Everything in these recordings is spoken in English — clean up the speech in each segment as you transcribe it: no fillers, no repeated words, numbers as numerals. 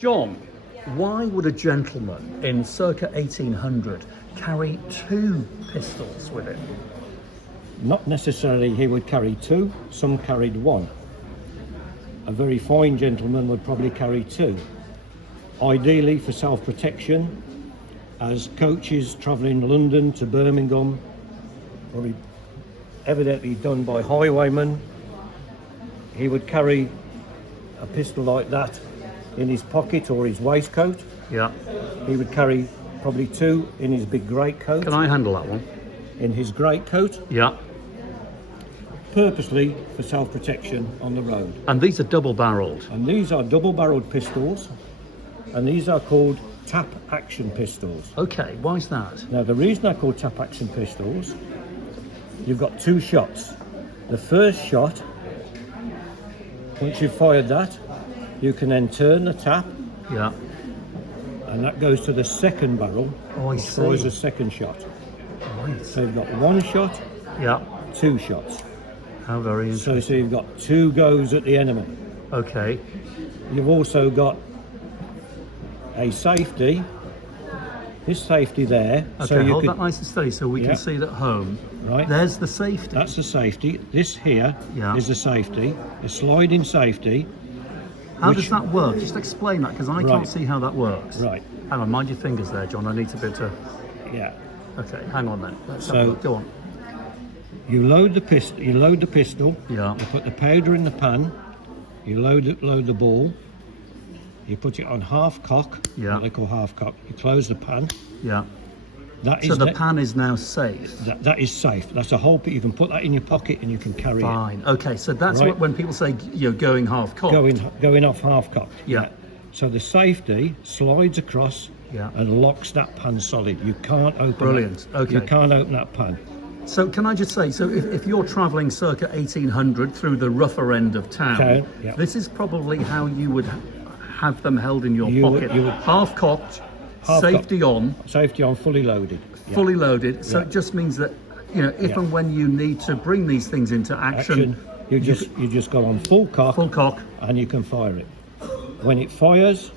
John, why would a gentleman in circa 1800 carry two pistols with him? Not necessarily he would carry two, some carried one. A very fine gentleman would probably carry two. Ideally for self-protection, as coaches travelling London to Birmingham, probably evidently done by highwaymen, he would carry a pistol like that in his pocket or his waistcoat. Yeah. He would carry probably two in his big greatcoat. Can I handle that one? In his greatcoat. Yeah. Purposely for self-protection on the road. And these are double-barreled. And these are double-barreled pistols, and these are called tap-action pistols. Okay, why is that? Now, the reason I call tap-action pistols, you've got two shots. The first shot, once you've fired that, you can then turn the tap, Yeah. and that goes to the second barrel, Oh, I which fires see. a second shot. Right. So you've got one shot, Yeah. two shots. How very interesting. So you've got two goes at the enemy. Okay. You've also got a safety, this safety there. Okay, So you hold could, that nice and steady so we Yeah. can see it at home. Right. There's the safety. That's the safety. This here is Yeah. the safety, a sliding safety. How which- does that work? Just explain that, because I Right. can't see how that works. Right, Hang on, mind your fingers there, John. I need to be able to... yeah. Okay, hang on then. Let's have So- a look. Go on. You load the pistol. You load the pistol. Yeah. You put the powder in the pan. You load the ball. You put it on half cock. Yeah. What they call half cock. You close the pan. Yeah. That So is the ne- pan is now safe. that is safe. That's a whole. You can put that in your pocket and you can carry Fine. Okay, so that's Right. what when people say you're going half it. cocked. Going off half cocked. Yeah. So the safety slides across. Yeah. And locks that pan solid. You can't open. Brilliant. That. Okay. You can't open that pan. So can I just say, so if you're travelling circa 1800 through the rougher end of town, Yeah. this is probably how you would have them held in your You would- pocket. you would- Half cocked, Half safety on, Safety on, fully loaded. Yeah. fully loaded. So Yeah. it just means that, you know, if Yeah. and when you need to bring these things into action, You just go on full cock. full cock. And you can fire it. When it fires,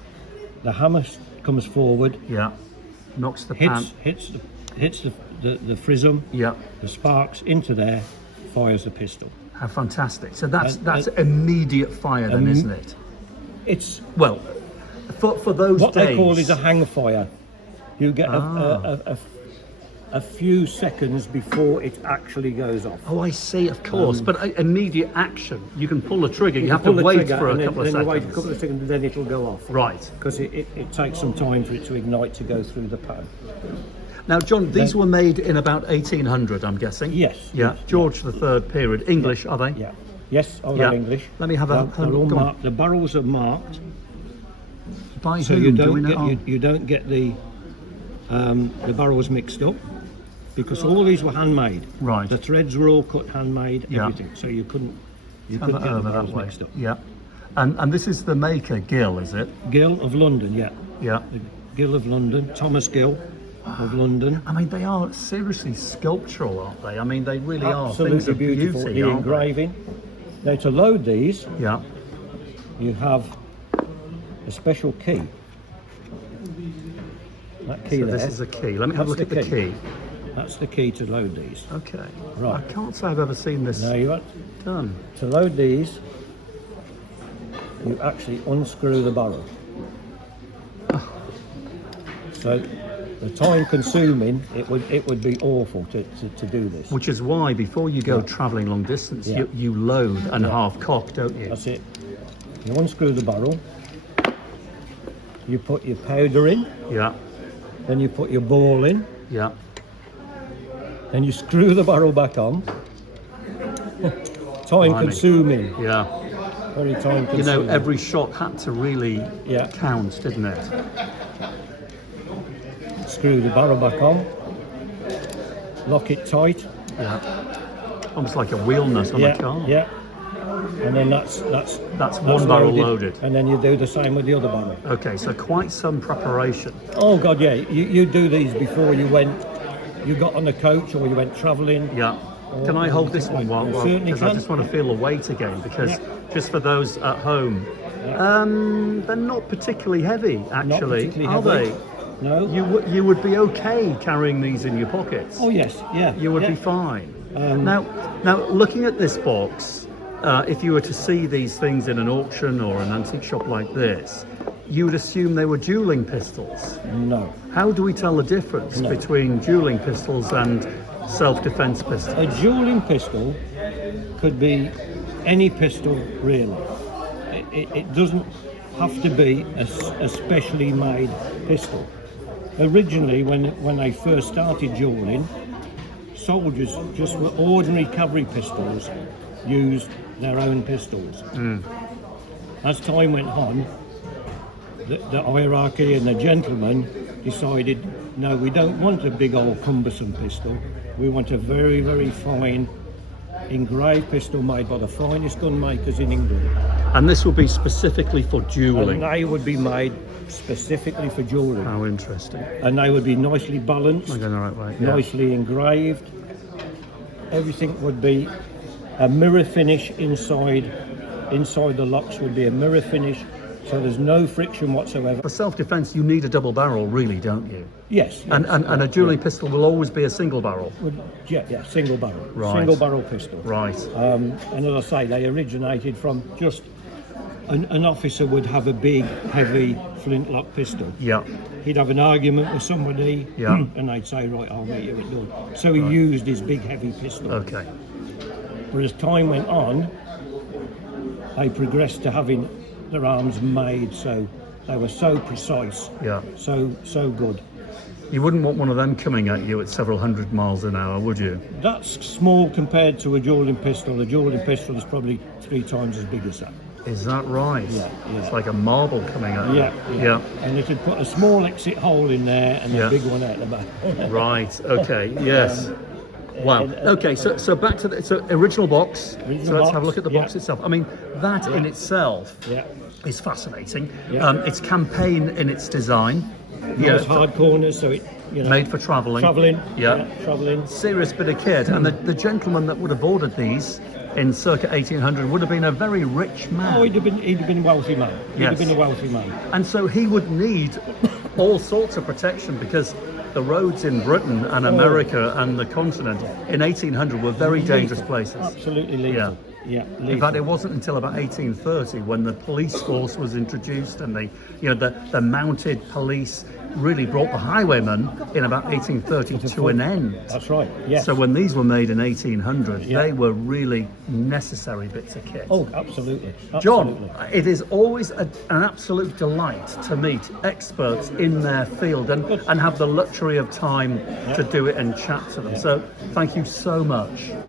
the hammer comes forward, Yeah. Knocks the pan. hits the frism, Yeah. the sparks into there, fires the pistol. How fantastic. So that's And- immediate fire then, isn't it? It's Well, for those what days. they call is a hang fire. You get Ah. a few seconds before it actually goes off. Oh, I see, of course. But immediate action. You can pull the trigger. You have to pull the wait trigger for a and then- couple of then you wait a seconds. couple of seconds and then it'll go off. Right. Because it takes some time for it to ignite to go through the pan. Now, John, these Then- were made in about 1800, I'm guessing. Yes, Yeah. yes, George III period. English, are they? Yeah. Yes, all Yeah. English. Let me have a- They're all go on. marked. The barrels are marked, By so whom? you Do we don't know? get you don't get the barrels mixed up, because all these were handmade. Right. The threads were all cut handmade. Yeah. Everything. So you couldn't Turn get that the over barrels that way. mixed up. Yeah. And this is the maker, Gill, is it? Gill of London, yeah. Yeah. The Gill of London, Thomas Gill of London. I mean, they are seriously sculptural, aren't they? I mean, they really are things Absolutely of beautiful. beauty, The aren't they? engraving. Now to load these, Yeah. you have a special key. That key So there. this is a key. Let me have a That's look at the key. That's the key to load these. Okay. Right. I can't say I've ever seen this Now you want done. to load these. You actually unscrew the barrel. So the time consuming, it would be awful to do this. Which is why before you go travelling long distance, Yeah. you load and half cock, don't you? That's it. You unscrew the barrel. You put your powder in. Yeah. Then you put your ball in. Yeah. Then you screw the barrel back on. Time Blimey. consuming. Yeah. Very time consuming. You know, every shot had to really Yeah. count, didn't it? Screw the barrel back on. Lock it tight. Yeah. Almost like a wheel nut on Yeah, a car. yeah. And then that's one barrel loaded. And then you do the same with the other barrel. Okay, so quite some preparation. Oh God, yeah. You do these before you got on the coach or you went travelling. Yeah. Can I hold this one You certainly because I can. just want to feel the weight again, because Yeah. just for those at home yeah. They're not particularly heavy, actually, particularly are heavy. they? No. You would be okay carrying these in your pockets. Oh yes, yeah. You would yeah. be fine. Um, Now, looking at this box, if you were to see these things in an auction or an antique shop like this, you would assume they were dueling pistols. No. How do we tell the difference between dueling pistols and self-defense pistols? A dueling pistol could be any pistol, really. It doesn't have to be a specially made pistol. Originally, when they first started dueling, soldiers just were ordinary cavalry pistols, used their own pistols. As time went on, the hierarchy and the gentlemen decided, no, we don't want a big old cumbersome pistol. We want a very, very fine engraved pistol made by the finest gun makers in England. And this would be specifically for dueling. And they would be made specifically for dueling. How interesting. And they would be nicely balanced, I'm going the right way. Yeah. nicely engraved. Everything would be a mirror finish inside. Inside the locks would be a mirror finish, so there's no friction whatsoever. For self-defense, you need a double barrel, really, don't you? Yes. And a dueling pistol will always be a single barrel. Yeah, single barrel. Right. Single barrel pistol. Right. And as I say, they originated from just an officer would have a big, heavy flintlock pistol. Yeah. He'd have an argument with somebody, Yeah. and they'd say, right, I'll meet you at dawn. So he used his big, heavy pistol. Okay. But as time went on, they progressed to having their arms made so they were so precise, Yeah. so good. You wouldn't want one of them coming at you at several hundred miles an hour, would you? That's small compared to a dueling pistol. A dueling pistol is probably 3 times as big as that. Is that right? Yeah. It's like a marble coming at you. Yeah. And it could put a small exit hole in there and Yeah. a big one out the back. Right. Okay. Yes. Wow. Okay. So back to the original box. Original So let's box, have a look at the box yeah. itself. I mean, that in itself Yeah. is fascinating. Yeah. It's campaign in its design. Nice hard corners, so it, Made for travelling. travelling. Yeah. Travelling. Serious bit of kit. And the gentleman that would have ordered these in circa 1800 would have been a very rich man. Oh, he'd have been a wealthy man. He'd have Yes. been a wealthy man. And so he would need all sorts of protection because the roads in Britain and America and the continent in 1800 were very dangerous places. Absolutely lethal. Yeah. In fact, it wasn't until about 1830 when the police force was introduced and the mounted police really brought the highwaymen in about 1830 to an end. That's right. Yes. So when these were made in 1800, Yeah. they were really necessary bits of kit. Oh, absolutely. John, it is always an absolute delight to meet experts in their field and have the luxury of time to do it and chat to them. So thank you so much.